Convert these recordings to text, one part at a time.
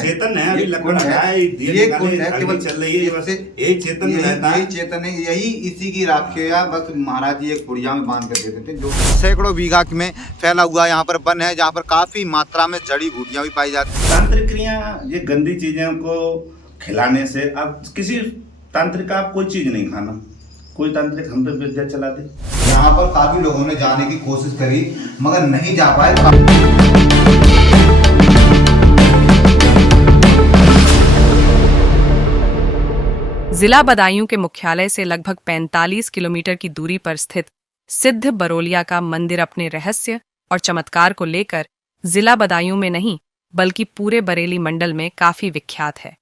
चेतन है, अभी लकड़ है, ये कुंड है, केवल चल रही है, बस यही चेतन रहता है। यही चेतन है, यही इसी की राखिया बस महाराज जी एक पुड़िया में बांध कर देते थे। जो सैकड़ों बीघा में फैला हुआ यहाँ पर वन है, जहाँ पर काफी मात्रा में जड़ी बूटियां भी पाई जाती हैं। तांत्रिक क्रिया, ये गंदी चीजों को खिलाने से, अब किसी तांत्रिक का आप कोई चीज नहीं खाना, कोई तांत्रिक हम पे विद्या चला दे। यहाँ पर काफी लोगों ने जाने की कोशिश करी मगर नहीं जा पाए। जिला बदायूं के मुख्यालय से लगभग 45 किलोमीटर की दूरी पर स्थित सिद्ध बरोलिया का मंदिर अपने रहस्य और चमत्कार को लेकर जिला बदायूं में नहीं बल्कि पूरे बरेली मंडल में काफी विख्यात है।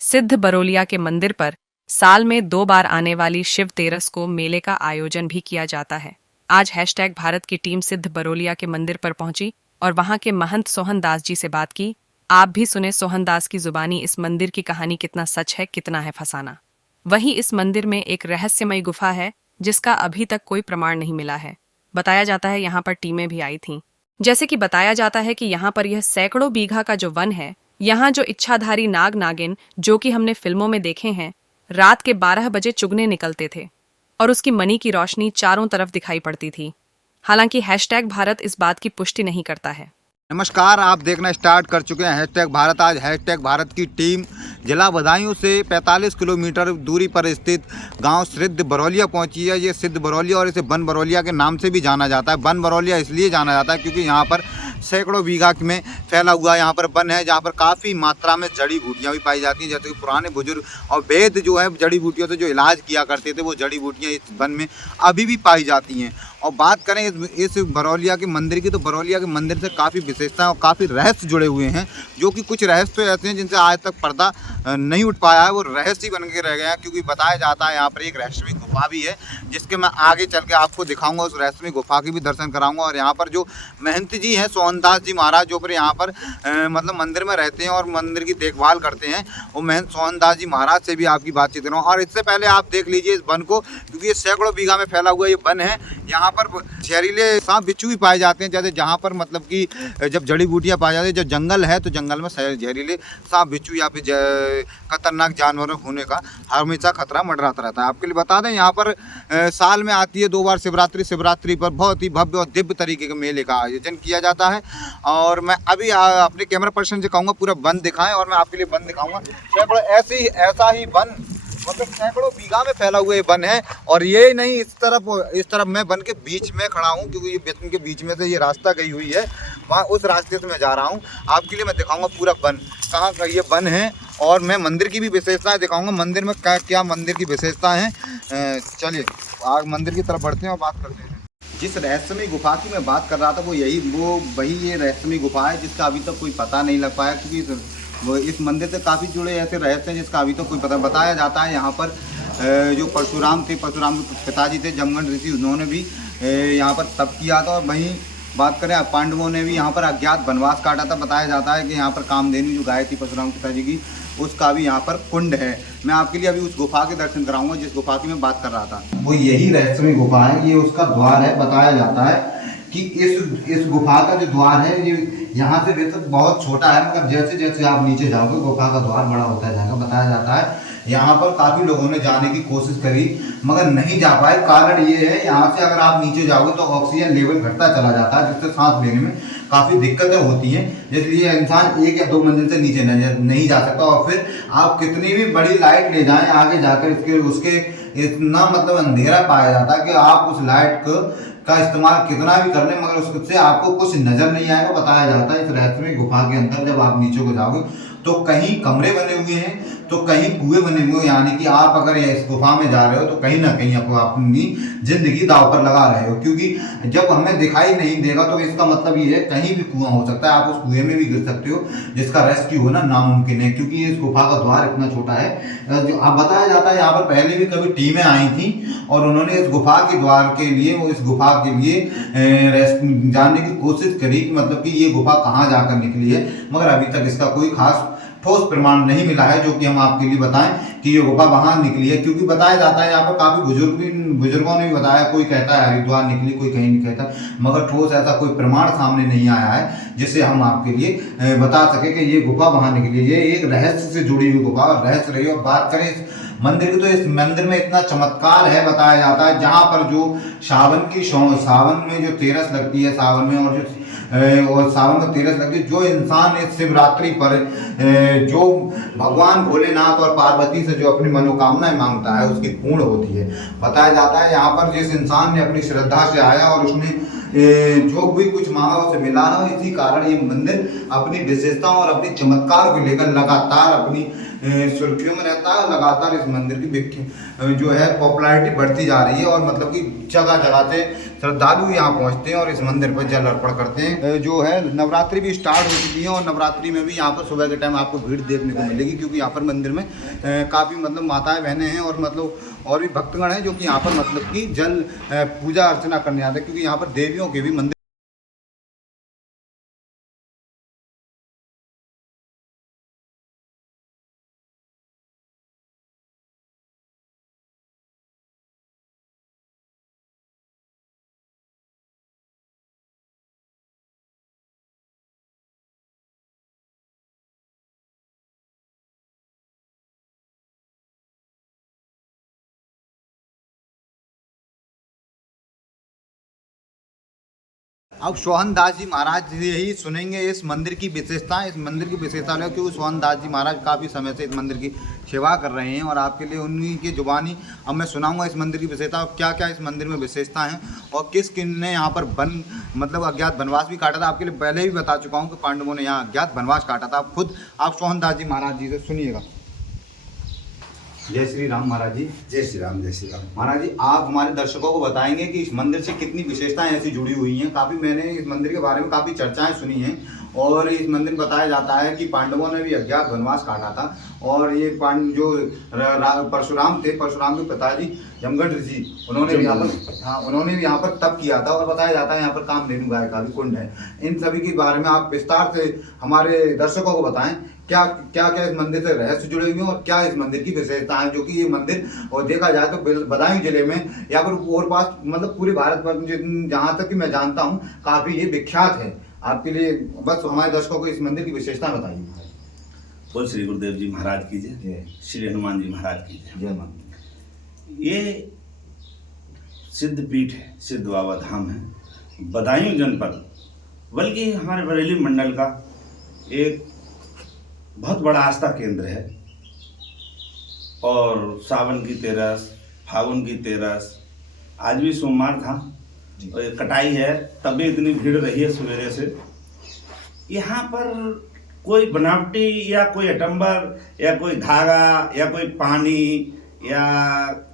सिद्ध बरोलिया के मंदिर पर साल में 2 बार आने वाली शिव तेरस को मेले का आयोजन भी किया जाता है। आज #भारत की टीम सिद्ध बरोलिया के मंदिर पर पहुंची और वहां के महंत सोहन दास जी से बात की। आप भी सुने सोहन दास की जुबानी इस मंदिर की कहानी, कितना सच है कितना है फसाना। वहीं इस मंदिर में एक रहस्यमयी गुफा है जिसका अभी तक कोई प्रमाण नहीं मिला है। बताया जाता है यहाँ पर टीमें भी आई थीं। जैसे कि बताया जाता है कि यहाँ पर यह सैकड़ों बीघा का जो वन है, यहाँ जो इच्छाधारी नाग नागिन जो कि हमने फिल्मों में देखे हैं, रात के 12 बजे चुगने निकलते थे और उसकी मणि की रोशनी चारों तरफ दिखाई पड़ती थी। हालांकि #भारत इस बात की पुष्टि नहीं करता है। नमस्कार, आप देखना स्टार्ट कर चुके हैं #भारत। आज #भारत की टीम जिला बदायूं से 45 किलोमीटर दूरी पर स्थित गांव सिद्ध बरोलिया पहुंची है। ये सिद्ध बरोलिया और इसे बन बरोलिया के नाम से भी जाना जाता है। बन बरोलिया इसलिए जाना जाता है क्योंकि यहाँ पर सैकड़ों बीघा में फैला हुआ यहाँ पर वन है, जहाँ पर काफ़ी मात्रा में जड़ी बूटियाँ भी पाई जाती हैं। जैसे कि पुराने बुजुर्ग और वेद जो है जड़ी बूटियों से जो इलाज किया करते थे, वो जड़ी बूटियाँ इस वन में अभी भी पाई जाती हैं। और बात करें इस बरोलिया के मंदिर की, तो बरोलिया के मंदिर से काफ़ी विशेषताएं और काफ़ी रहस्य जुड़े हुए हैं, जो कि कुछ रहस्य तो ऐसे हैं जिनसे आज तक पर्दा नहीं उठ पाया है, वो रहस्य ही बन के रह गए हैं। क्योंकि बताया जाता है यहाँ पर एक रहस्यमयी गुफा भी है, जिसके मैं आगे चल के आपको दिखाऊंगा, उस रहस्यमयी गुफा की भी दर्शन कराऊंगा। और यहाँ पर जो महंत जी हैं सोहन दास जी महाराज, जो पर यहाँ पर मतलब मंदिर में रहते हैं और मंदिर की देखभाल करते हैं, वो महंत सोहन दास जी महाराज से भी आपकी बातचीत करूँ। और इससे पहले आप देख लीजिए इस वन को, क्योंकि ये सैकड़ों बीघा में फैला हुआ ये वन है। यहाँ पर जहरीले सांप बिच्छू भी पाए जाते हैं। जैसे जहाँ पर मतलब कि जब जड़ी बूटियाँ पाई जाती है, जब जंगल है तो जंगल में जहरीले सांप बिच्छू या फिर खतरनाक जानवरों होने का हमेशा खतरा मंडराता रहता है। आपके लिए बता दें, यहाँ पर साल में आती है 2 बार शिवरात्रि पर बहुत ही भव्य और दिव्य तरीके के मेले का आयोजन किया जाता है। और मैं अभी अपने कैमरा पर्सन से कहूँगा पूरा वन दिखाएं, और मैं आपके लिए वन दिखाऊंगा। ऐसा ही वन मतलब सैकड़ों बीघा में फैला हुआ ये वन है। और ये नहीं, इस तरफ मैं वन के बीच में खड़ा हूँ, क्योंकि ये वन के बीच में से ये रास्ता गई हुई है, वहाँ उस रास्ते से मैं जा रहा हूँ। आपके लिए मैं दिखाऊंगा पूरा वन, कहाँ का ये वन है, और मैं मंदिर की भी विशेषताएं दिखाऊंगा। मंदिर में क्या मंदिर की विशेषता है। चलिए आगे मंदिर की तरफ बढ़ते हैं और बात करते हैं। जिस रहस्यमयी गुफा की मैं बात कर रहा था, वही ये रहस्यमयी गुफा है, जिसका अभी तक कोई पता नहीं लग पाया। क्योंकि वो इस मंदिर से काफ़ी जुड़े ऐसे रहस्य हैं जिसका अभी तो कोई पता। बताया जाता है यहाँ पर जो परशुराम के पिताजी थे जमगंड ऋषि, उन्होंने भी यहाँ पर तप किया था। और वहीं बात करें पांडवों ने भी यहाँ पर अज्ञात वनवास काटा था। बताया जाता है कि यहाँ पर कामधेनु जो गाय थी परशुराम पिताजी की, उसका भी यहाँ पर कुंड है। मैं आपके लिए अभी उस गुफा के दर्शन कराऊंगा जिस गुफा की मैं बात कर रहा था। वो यही रहस्यमयी गुफा है, ये उसका द्वार है। बताया जाता है कि इस गुफा का जो द्वार है, ये यहाँ से बेहतर बहुत छोटा है, मतलब जैसे जैसे आप नीचे जाओगे गुफा का द्वार बड़ा होता जाएगा। बताया जाता है यहाँ पर काफ़ी लोगों ने जाने की कोशिश करी मगर नहीं जा पाए। कारण ये है, यहाँ से अगर आप नीचे जाओगे तो ऑक्सीजन लेवल घटता चला जाता है, जिससे सांस लेने में काफ़ी दिक्कतें होती हैं, इसलिए इंसान 1 या 2 मंजिल से नीचे नहीं जा सकता। और फिर आप कितनी भी बड़ी लाइट ले जाएं, आगे जाकर उसके इतना मतलब अंधेरा पाया जाता है कि आप उस लाइट का इस्तेमाल कितना भी कर लें मगर उससे आपको कुछ नज़र नहीं आएगा। बताया जाता है इस रहस्यमयी गुफा के अंदर जब आप नीचे को जाओगे तो कहीं कमरे बने हुए हैं तो कहीं कुएं बने हुए हैं, यानी कि आप अगर इस गुफा में जा रहे हो तो कहीं ना कहीं आपको अपनी जिंदगी दांव पर लगा रहे हो। क्योंकि जब हमें दिखाई नहीं देगा तो इसका मतलब ये है कहीं भी कुआं हो सकता है, आप उस कुएं में भी गिर सकते हो, जिसका रेस्क्यू होना नामुमकिन है, क्योंकि इस गुफा का द्वार इतना छोटा है। अब बताया जाता है यहाँ पर पहले भी कभी टीमें आई थी और उन्होंने इस गुफा के द्वार के लिए, इस गुफा के लिए जानने की कोशिश करी कि मतलब कि ये गुफा कहाँ जाकर निकली है, मगर अभी तक इसका कोई खास ठोस प्रमाण नहीं मिला है जो कि हम आपके लिए बताएं कि ये गुफा वहां निकली है, क्योंकि बताया जाता है यहाँ पर काफी बुजुर्गों ने भी बताया, कोई कहता है हरिद्वार निकली, कोई कहीं नहीं कहता, मगर ठोस ऐसा कोई प्रमाण सामने नहीं आया है जिससे हम आपके लिए बता सके कि ये गुफा वहां निकली है। ये एक रहस्य से जुड़ी हुई गुफा रहस्य रही। और बात करें इस मंदिर की तो इस मंदिर में इतना चमत्कार है, बताया जाता है जहाँ पर जो सावन में जो तेरस लगती है, सावन में और सावन में तेरस लगती है, जो इंसान इस शिवरात्रि पर जो भगवान भोलेनाथ और पार्वती से जो अपनी मनोकामनाएं मांगता है उसकी पूर्ण होती है। बताया जाता है यहाँ पर जिस इंसान ने अपनी श्रद्धा से आया और उसने जो भी कुछ मांगा उसे मिला ना, इसी कारण ये मंदिर अपनी विशेषताओं और अपनी चमत्कार को लेकर लगातार अपनी सुर्खियों में रहता है। लगातार इस मंदिर की जो है पॉपुलैरिटी बढ़ती जा रही है और मतलब कि जगह जगह से श्रद्धालु यहाँ पहुँचते हैं और इस मंदिर पर जल अर्पण करते हैं। जो है नवरात्रि भी स्टार्ट हो चुकी है और नवरात्रि में भी यहाँ पर सुबह के टाइम आपको भीड़ देखने को मिलेगी, क्योंकि यहाँ पर मंदिर में काफ़ी मतलब माताएं बहनें हैं और मतलब और भी भक्तगण हैं जो कि यहाँ पर मतलब कि जल पूजा अर्चना करने आते हैं, क्योंकि यहाँ पर देवियों के भी मंदिर अब सोहन दास जी महाराज यही सुनेंगे इस मंदिर की विशेषताएं, इस मंदिर की विशेषता है क्योंकि सोहन दास जी महाराज काफ़ी समय से इस मंदिर की सेवा कर रहे हैं और आपके लिए उन्हीं की जुबानी अब मैं सुनाऊंगा इस मंदिर की विशेषता, क्या क्या इस मंदिर में विशेषता हैं और किस किन ने यहाँ पर मतलब अज्ञात वनवास भी काटा था। आपके लिए पहले भी बता चुका हूँ कि पांडवों ने यहाँ अज्ञात वनवास काटा था। आप सोहन दास जी महाराज जी से सुनिएगा। जय श्री राम महाराज जी। जय श्री राम, जय श्री राम। महाराज जी, आप हमारे दर्शकों को बताएंगे कि इस मंदिर से कितनी विशेषताएं ऐसी जुड़ी हुई हैं। काफ़ी मैंने इस मंदिर के बारे में काफ़ी चर्चाएं सुनी हैं और इस मंदिर में बताया जाता है कि पांडवों ने भी अज्ञात वनवास काटा था और ये जो परशुराम थे, परशुराम के पिताजी जमगढ़ ऋषि, उन्होंने भी यहाँ पर तप किया था और बताया जाता है यहाँ पर कामधेनु गाय का भी कुंड है। इन सभी के बारे में आप विस्तार से हमारे दर्शकों को बताएं क्या क्या क्या इस मंदिर से रहस्य जुड़े हुए हैं और क्या इस मंदिर की विशेषता है, जो कि ये मंदिर और देखा जाए तो बदायूं जिले में या फिर और पास मतलब पूरे भारत पर जहाँ तक कि मैं जानता हूँ काफ़ी ये विख्यात है। आपके लिए बस हमारे दर्शकों को इस मंदिर की विशेषता बताइए। बोल श्री गुरुदेव जी महाराज की जय, श्री हनुमान जी महाराज की जय। जय मां। ये सिद्ध पीठ है, सिद्ध बाबा धाम है, बदायूं जनपद, बल्कि हमारे बरेली मंडल का एक बहुत बड़ा आस्था केंद्र है। और सावन की तेरस, फागुन की तेरस, आज भी सोमवार था और कटाई है, तभी इतनी भीड़ रही है सवेरे से। यहाँ पर कोई बनावटी या कोई अटंबर या कोई धागा या कोई पानी या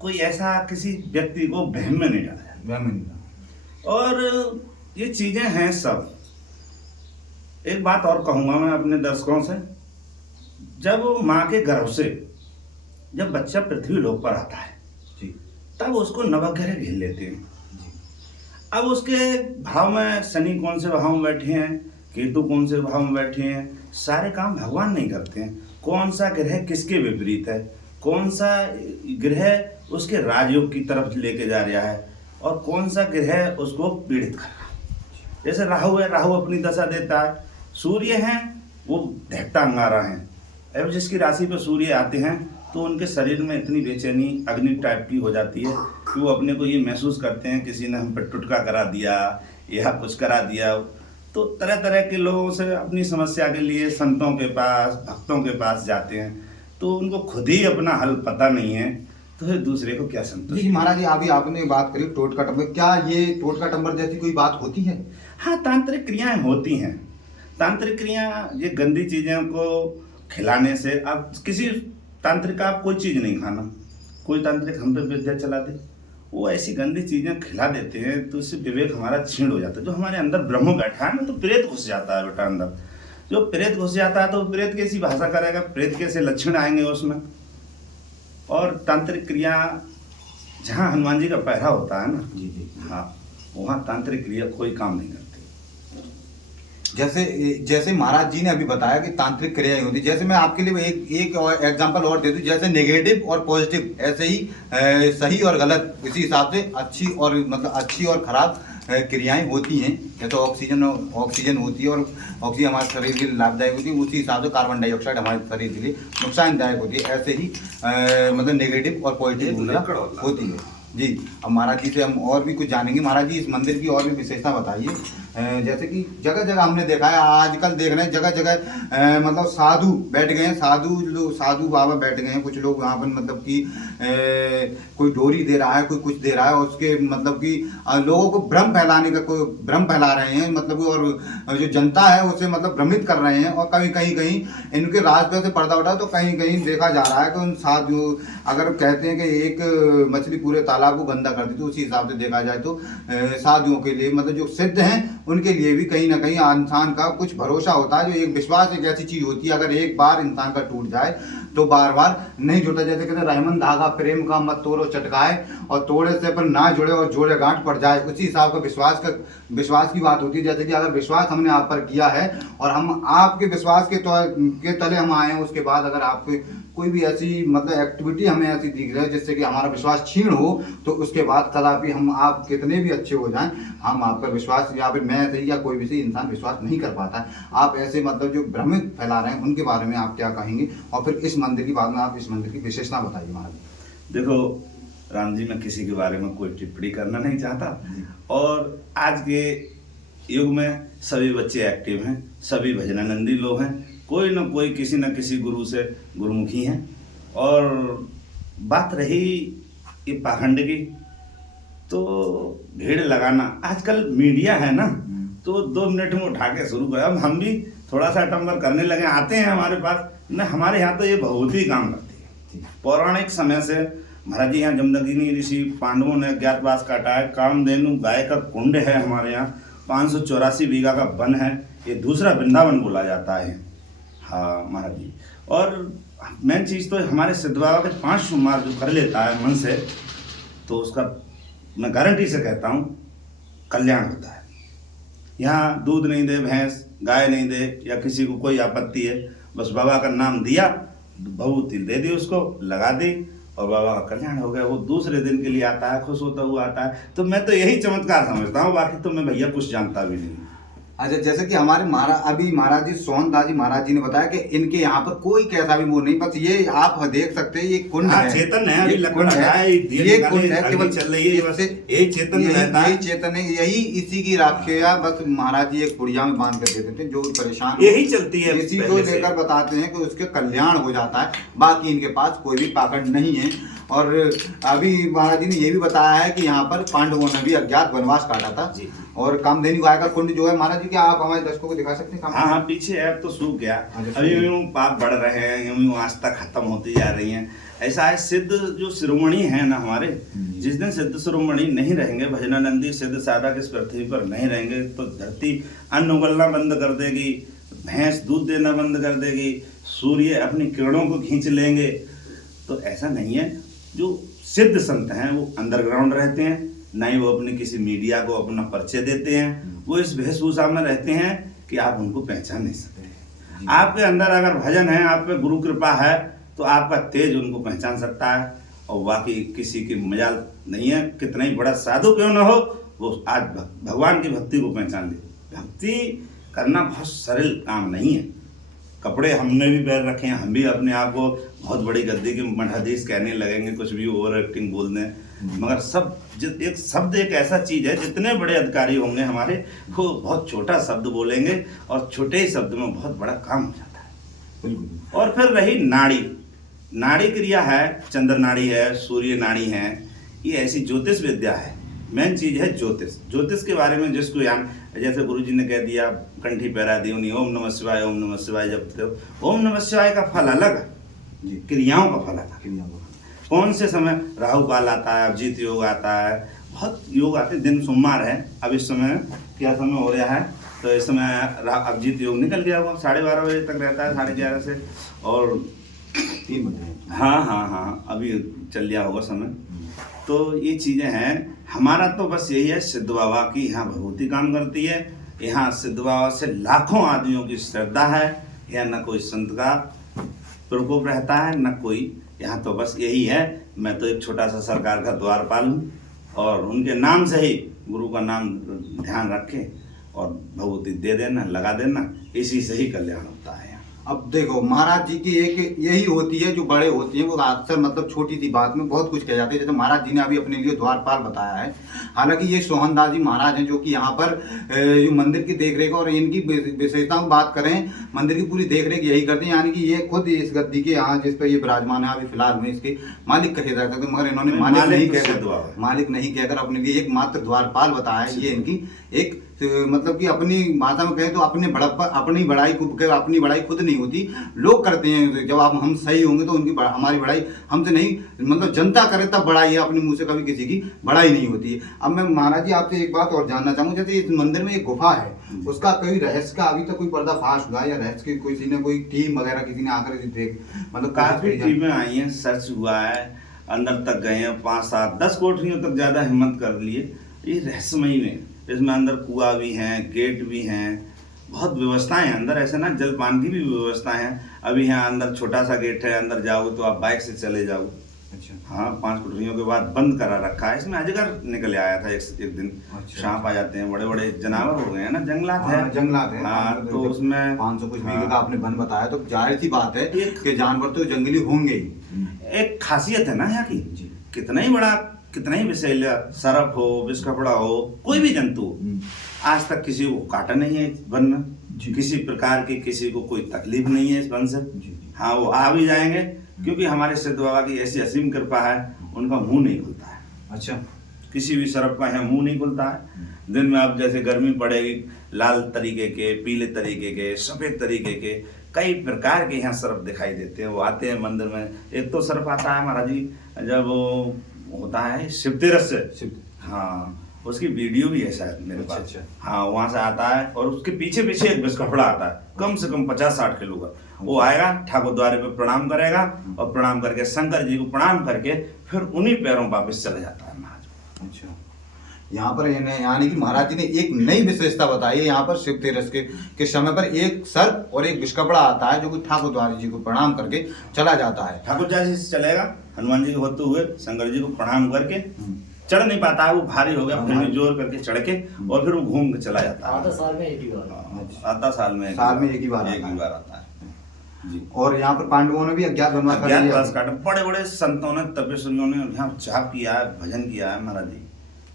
कोई ऐसा किसी व्यक्ति को वहम में नहीं डाला और ये चीज़ें हैं सब। एक बात और कहूँगा मैं अपने दर्शकों से, जब माँ के गर्भ से जब बच्चा पृथ्वी लोक पर आता है तब उसको नवग्रह घेर लेते हैं। अब उसके भाव में शनि कौन से भाव में बैठे हैं, केतु कौन से भाव में बैठे हैं, सारे काम भगवान नहीं करते हैं। कौन सा ग्रह किसके विपरीत है, कौन सा ग्रह उसके राजयोग की तरफ लेके जा रहा है और कौन सा ग्रह उसको पीड़ित कर रहा है। जैसे राहु है, राहु अपनी दशा देता है, सूर्य हैं वो ढकता अंगारा हैं। अब जिसकी राशि पर सूर्य आते हैं तो उनके शरीर में इतनी बेचैनी अग्नि टाइप की हो जाती है कि वो अपने को ये महसूस करते हैं किसी ने हम पर टुटका करा दिया या कुछ करा दिया। तो तरह तरह के लोगों से अपनी समस्या के लिए संतों के पास, भक्तों के पास जाते हैं, तो उनको खुद ही अपना हल पता नहीं है तो फिर दूसरे को क्या संतोष। जी महाराज जी, अभी आपने बात करी टोटका टंबर, क्या ये टोटका टंबर जैसी कोई बात होती है? हाँ, तांत्रिक क्रियाएं होती हैं। तांत्रिक क्रिया ये गंदी चीज़ों को खिलाने से, आप किसी तांत्रिक का आप कोई चीज़ नहीं खाना, कोई तांत्रिक हम पे विद्या चला दे, वो ऐसी गंदी चीज़ें खिला देते हैं तो इससे विवेक हमारा क्षीण हो जाता है। जो हमारे अंदर ब्रह्म बैठा है ना, तो प्रेत घुस जाता है बेटा अंदर। जो प्रेत घुस जाता है तो प्रेत कैसी भाषा करेगा, प्रेत कैसे लक्षण आएंगे उसमें। और तांत्रिक क्रिया जहाँ हनुमान जी का पहरा होता है ना, जी जी, हाँ, वहाँ तांत्रिक क्रिया कोई काम नहीं करती। जैसे जैसे महाराज जी ने अभी बताया कि तांत्रिक क्रियाएं होती, जैसे मैं आपके लिए एक और एग्जांपल और दे दूं, जैसे नेगेटिव और पॉजिटिव, ऐसे ही सही और गलत इसी हिसाब से अच्छी और मतलब अच्छी और खराब क्रियाएं होती हैं। जैसे ऑक्सीजन होती है और ऑक्सीजन हमारे शरीर के लिए लाभदायक होती है, उसी हिसाब से कार्बन डाइऑक्साइड हमारे शरीर के लिए नुकसानदायक होती है। ऐसे ही मतलब नेगेटिव और पॉजिटिव ऊर्जा होती है जी। अब महाराज जी से हम और भी कुछ जानेंगे। महाराज जी इस मंदिर की और भी विशेषता बताइए। जैसे कि जगह जगह हमने देखा है, आजकल देख रहे हैं जगह जगह मतलब साधु बैठ गए हैं, साधु बाबा बैठ गए हैं। कुछ लोग वहाँ पर मतलब कि कोई डोरी दे रहा है, कोई कुछ दे रहा है, और उसके मतलब कि लोगों को भ्रम फैलाने का कोई भ्रम फैला रहे हैं मतलब, और जो जनता है उसे मतलब भ्रमित कर रहे हैं। और कहीं इनके रास्ते से पर्दा उठा तो कहीं देखा जा रहा है कि उन साधु अगर कहते हैं कि एक मछली पूरे तालाब को गंदा कर दी, तो उसी हिसाब से देखा जाए तो साधुओं के लिए मतलब जो सिद्ध हैं उनके लिए भी कहीं ना कहीं इंसान का कुछ भरोसा होता है। जो एक विश्वास एक ऐसी चीज होती है, अगर एक बार इंसान का टूट जाए तो बार बार नहीं जुड़ता। जैसे कहते हैं रहमन धागा प्रेम का मत तोड़ो चटकाए, और तोड़े से पर ना जुड़े और जोड़े गांठ पड़ जाए। उसी हिसाब का विश्वास की बात होती है। जैसे कि अगर विश्वास हमने आप पर किया है और हम आपके विश्वास के तले हम आए हैं, उसके बाद अगर आपके कोई भी ऐसी मतलब एक्टिविटी हमें ऐसी दिख रही है जिससे कि हमारा विश्वास क्षीण हो, तो उसके बाद कदापि हम आप कितने भी अच्छे हो जाएं, हम आपका विश्वास या फिर मैं सही या कोई भी सही इंसान विश्वास नहीं कर पाता है। आप ऐसे मतलब जो भ्रमित फैला रहे हैं उनके बारे में आप क्या कहेंगे, और फिर इस मंदिर की बात में आप इस मंदिर की विशेषता बताइए महाराज। देखो राम जी, मैं किसी के बारे में कोई टिप्पणी करना नहीं चाहता, और आज के युग में सभी बच्चे एक्टिव हैं, सभी भजनानंदी लोग हैं, कोई ना कोई किसी न किसी गुरु से गुरुमुखी हैं। और बात रही ये पाखंड की, तो भीड़ लगाना आजकल मीडिया है ना, तो 2 मिनट में उठा के शुरू कर। अब हम भी थोड़ा सा टम्बर करने लगे, आते हैं हमारे पास न, हमारे यहाँ तो ये भगवती काम करती है। पौराणिक समय से महाराज जी यहाँ जमदग्नि ऋषि पांडवों ने अज्ञातवास काटा है। कामधेनु गाय का कुंड है हमारे यहाँ, 584 बीघा का वन है, ये दूसरा वृंदावन बोला जाता है। हाँ महाराज जी, और मेन चीज़ तो हमारे सिद्ध बाबा के 5 सोमवार जो कर लेता है मन से, तो उसका मैं गारंटी से कहता हूँ कल्याण होता है। यहाँ दूध नहीं दे भैंस, गाय नहीं दे, या किसी को कोई आपत्ति है, बस बाबा का नाम दिया, भभूति दे दी, उसको लगा दी, और बाबा का कल्याण हो गया। वो दूसरे दिन के लिए आता है, खुश होता हुआ आता है। तो मैं तो यही चमत्कार समझता हूँ, बाकी तो मैं भैया कुछ जानता भी नहीं। अच्छा, जैसे कि हमारे महाराज जी सोहनदास जी महाराज जी ने बताया कि इनके यहाँ पर कोई कैसा भी वो नहीं, बस ये आप देख सकते हैं, ये कुंड है, चेतन है, अभी कुंड है, ये कुंड है, केवल चल रही है, बस यही चेतन रहता है, यही चेतन है, यही इसी की राखिया बस महाराज जी एक पुड़िया में बांध कर देते थे, जो परेशान यही चलती है, इसी को लेकर बताते हैं कि उसके कल्याण हो जाता है। बाकी इनके पास कोई भी पाखंड नहीं है। और अभी महाराज जी ने ये भी बताया है कि यहाँ पर पांडवों ने भी अज्ञात वनवास काटा था जी। और कामधेनु गाय का कुंड जो है महाराज जी, क्या आप हमारे दर्शकों को दिखा सकते हैं? हाँ, पीछे ऐप तो सूख गया, अभी यूं पाप बढ़ रहे हैं, यूं आस्था खत्म होती जा रही है। ऐसा है, सिद्ध जो शिरोमणि है ना हमारे, जिस दिन सिद्ध शिरोमणि नहीं रहेंगे, भजनानंदी सिद्ध साधक इस पृथ्वी पर नहीं रहेंगे, तो धरती अन्न उगलना बंद कर देगी, भैंस दूध देना बंद कर देगी, सूर्य अपनी किरणों को खींच लेंगे। तो ऐसा नहीं है। जो सिद्ध संत हैं वो अंडरग्राउंड रहते हैं, ना ही वो अपने किसी मीडिया को अपना परिचय देते हैं। वो इस वेशभूषा में रहते हैं कि आप उनको पहचान नहीं सकते। आपके अंदर अगर भजन है, आप पे गुरु कृपा है, तो आपका तेज उनको पहचान सकता है, और बाकी किसी की मजाल नहीं है। कितना ही बड़ा साधु क्यों ना हो, वो आज भगवान की भक्ति को पहचान ले। भक्ति करना बहुत सरल काम नहीं है। कपड़े हमने भी पहन रखे हैं, हम भी अपने आप को बहुत बड़ी गद्दी के मठाधीश कहने लगेंगे, कुछ भी ओवर एक्टिंग बोल दें, मगर सब एक शब्द एक ऐसा चीज़ है, जितने बड़े अधिकारी होंगे हमारे, वो बहुत छोटा शब्द बोलेंगे और छोटे ही शब्द में बहुत बड़ा काम हो जाता है। और फिर रही नाड़ी क्रिया है, चंद्र नाड़ी है, सूर्य नाड़ी है, ये ऐसी ज्योतिष विद्या है। मेन चीज़ है ज्योतिष के बारे में जिसको यान, जैसे गुरुजी ने कह दिया, कंठी पैरा दी उन्हीं, ओम नमः शिवाय, ओम नमः शिवाय जपते हो। ओम नमः शिवाय का फल अलग है, क्रियाओं का फल अलग। कौन से समय राहु काल आता है, अभिजीत योग आता है, बहुत योग आते हैं। दिन सोमवार है, अब इस समय क्या समय हो रहा है, तो इस समय अभिजीत योग निकल गया हुआ, 12:30 बजे तक रहता है, 11:30 से, और 3 बजे। हाँ, अभी चल गया होगा समय। तो ये चीज़ें हैं। हमारा तो बस यही है, सिद्ध बाबा की यहाँ भगवती काम करती है, यहाँ सिद्ध बाबा से लाखों आदमियों की श्रद्धा है। यहाँ न कोई संत का प्रकोप रहता है न कोई, यहाँ तो बस यही है, मैं तो एक छोटा सा सरकार का द्वारपाल हूँ और उनके नाम से ही गुरु का नाम ध्यान रखें और भगवती दे देना, लगा देना, इसी से ही कल्याण होता है। अब देखो महाराज जी की एक यही होती है, जो बड़े होती हैं वो अक्सर मतलब छोटी सी बात में बहुत कुछ कह जाते हैं। जैसे महाराज जी ने अभी अपने लिए द्वारपाल बताया है, हालांकि ये सोहनदास जी महाराज हैं जो कि यहाँ पर जो मंदिर की देखरेख और इनकी विशेषताओं की बात करें, मंदिर की पूरी देखरेख यही करते हैं। यानी कि ये खुद इस गद्दी के यहाँ जिस पर ये विराजमान है अभी फिलहाल में इसके मालिक कहे जा सकते, मगर इन्होंने मालिक नहीं कहकर अपने लिए एक मात्र द्वारपाल बताया है। ये इनकी एक मतलब कि अपनी भाषा में कहें तो अपनी बड़ाई खुद नहीं होती, लोग करते हैं। जब आप हम सही होंगे तो उनकी हमारी बड़ाई हमसे नहीं, मतलब जनता करे तब बड़ाई है, अपने मुंह से कभी किसी की बड़ाई नहीं होती है। अब मैं महाराज जी आपसे एक बात और जानना चाहूँगा, जैसे इस मंदिर में एक गुफा है, उसका कोई रहस्य का अभी तक कोई पर्दाफाश हुआ या रहस्य की किसी ने कोई टीम वगैरह किसी ने आकर देख मतलब काफी टीमें आई हैं, सर्च हुआ है, अंदर तक गए हैं, 5, 7, 10 कोठरियों तक ज्यादा हिम्मत कर लिए। ये रहस्यमयी में इसमें अंदर कुआं भी हैं, गेट भी हैं, बहुत व्यवस्थाएं हैं अंदर, ऐसे ना जलपान की भी व्यवस्था है। अभी यहाँ अंदर छोटा सा गेट है, अंदर जाओ तो आप बाइक से चले जाओ। अच्छा। हाँ, 5 कोठरियों के बाद बंद करा रखा है। इसमें अजगर निकल आया था एक दिन। अच्छा। सांप आ जाते हैं, बड़े बड़े जानवर हो गए हैं ना, जंगलात है। जंगलात है। हाँ, तो उसमें 500 कुछ बीघे का आपने वन बताया, तो जाहिर सी बात है कि जानवर तो जंगली होंगे ही। एक खासियत है ना यहाँ की, कितना ही बड़ा, कितना ही विषैला सरप हो, विषकपड़ा हो, कोई भी जंतु आज तक किसी को काटा नहीं है इस वन में, किसी प्रकार की किसी को कोई तकलीफ नहीं है इस वन से। हाँ, वो आ भी जाएंगे क्योंकि हमारे सिद्ध बाबा की ऐसी असीम कृपा है, उनका मुंह नहीं खुलता है। अच्छा। किसी भी सरप का यहाँ मुंह नहीं खुलता है। दिन में अब जैसे गर्मी पड़ेगी, लाल तरीके के, पीले तरीके के, सफेद तरीके के कई प्रकार के यहाँ सरप दिखाई देते हैं। वो आते हैं मंदिर में। एक तो सरप आता है महाराज जी जब वो होता है शिवतेरस से, हाँ, उसकी वीडियो भी है शायद मेरे पास। अच्छा। हाँ, वहाँ से आता है और उसके पीछे पीछे एक विषकपड़ा आता है, कम से कम 50-60 किलो का। वो आएगा, ठाकुर द्वारे पे प्रणाम करेगा और प्रणाम करके शंकर जी को प्रणाम करके फिर उन्हीं पैरों वापस चले जाता है महाराज। अच्छा। यहाँ पर यानी कि महाराज जी ने एक नई विशेषता बताई है। यहाँ पर शिव तेरस के समय पर एक सर्प और एक विषकपड़ा आता है जो कि ठाकुर द्वारे जी को प्रणाम करके चला जाता है। ठाकुर जी से चलेगा, हनुमान जी को होते हुए शंकर जी को प्रणाम करके चढ़ नहीं पाता है, वो भारी हो गया, फिर भी जोर करके चढ़ के और फिर वो घूम के चला जाता है। 8 साल में एक ही बार एक ही बार आता है जी। और यहाँ पर पांडवों ने भी अज्ञातवास काटा, बड़े बड़े संतों ने, तपेश्वरियों ने यहाँ जाप किया है, भजन किया है महाराज जी।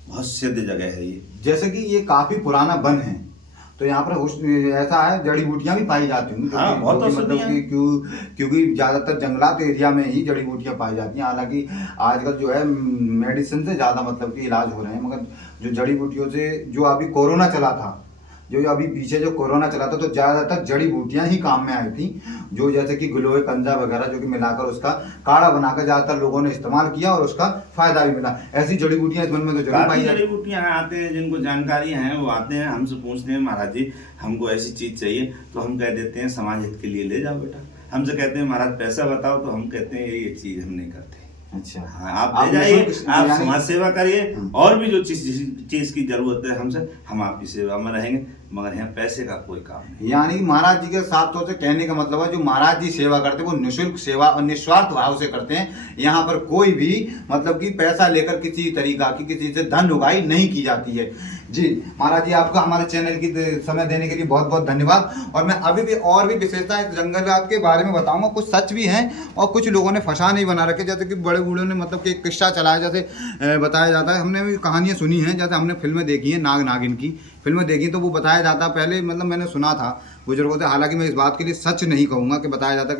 बहुत सिद्ध जगह है ये। जैसे कि ये काफी पुराना वन है, तो यहाँ पर ऐसा है जड़ी बूटियां भी पाई जाती होंगी। हाँ, बहुत मतलब कि क्योंकि ज्यादातर जंगलात एरिया में ही जड़ी बूटियां पाई जाती हैं। हालांकि आजकल जो है मेडिसिन से ज्यादा मतलब कि इलाज हो रहे हैं, मगर जो जड़ी बूटियों से जो अभी कोरोना चला था, जो अभी पीछे जो कोरोना चला था, तो ज़्यादातर जड़ी बूटियां ही काम में आई थी, जो जैसे कि गिलोय कंजा वगैरह जो कि मिलाकर उसका काढ़ा बनाकर ज़्यादातर लोगों ने इस्तेमाल किया और उसका फायदा भी मिला। ऐसी जड़ी बूटियां इस वन में तो जरूर पाई जड़ी बूटियां आते हैं, जिनको जानकारी है वो आते हैं, हमसे पूछते हैं महाराज जी हमको ऐसी चीज़ चाहिए, तो हम कह देते हैं समाज हित के लिए ले जाओ बेटा। हमसे कहते हैं महाराज पैसा बताओ, तो हम कहते हैं ये चीज़ हम नहीं करते। अच्छा। हाँ, आप ले जाइए, आप समाज सेवा करिए, और भी जो चीज की जरूरत है हमसे, हम आपकी सेवा में रहेंगे, मगर यहाँ पैसे का कोई काम नहीं। यानी कि महाराज जी के साथ तो से कहने का मतलब है जो महाराज जी सेवा करते हैं वो निःशुल्क सेवा और निस्वार्थ भाव से करते हैं। यहाँ पर कोई भी मतलब कि पैसा लेकर किसी तरीका की किसी से धन उगाई नहीं की जाती है। जी महाराज जी, आपका हमारे चैनल की समय देने के लिए बहुत बहुत धन्यवाद। और मैं अभी भी और भी विशेषताएं जंगलात के बारे में बताऊंगा, कुछ सच भी हैं और कुछ लोगों ने फंसा नहीं बना रखे। जैसे कि बड़े बूढ़ों ने मतलब कि एक किस्सा चलाया, जैसे बताया जाता है, हमने भी कहानियाँ सुनी हैं, जैसे हमने फिल्में देखी हैं, नाग नागिन की फिल्में देखी, तो वो बताया जाता पहले, मतलब मैंने सुना था बुजुर्गों से, हालांकि मैं इस बात के लिए सच नहीं कहूँगा, कि बताया जाता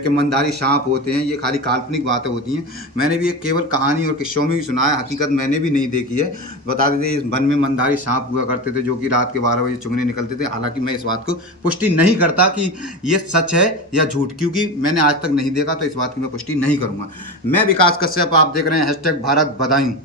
कि मंदारी सांप होते हैं, ये खाली काल्पनिक बातें होती हैं। मैंने भी एक केवल कहानी और किस्सों में भी सुना है, हकीकत मैंने भी नहीं देखी है। बताते थे इस वन में मंदारी सांप हुआ करते थे जो कि रात के 12 बजे चुगने निकलते थे। हालांकि मैं इस बात को पुष्टि नहीं करता कि ये सच है या झूठ, क्योंकि मैंने आज तक नहीं देखा, तो इस बात की मैं पुष्टि नहीं करूँगा। मैं विकास कश्यप, आप देख रहे हैं #भारत बधाई।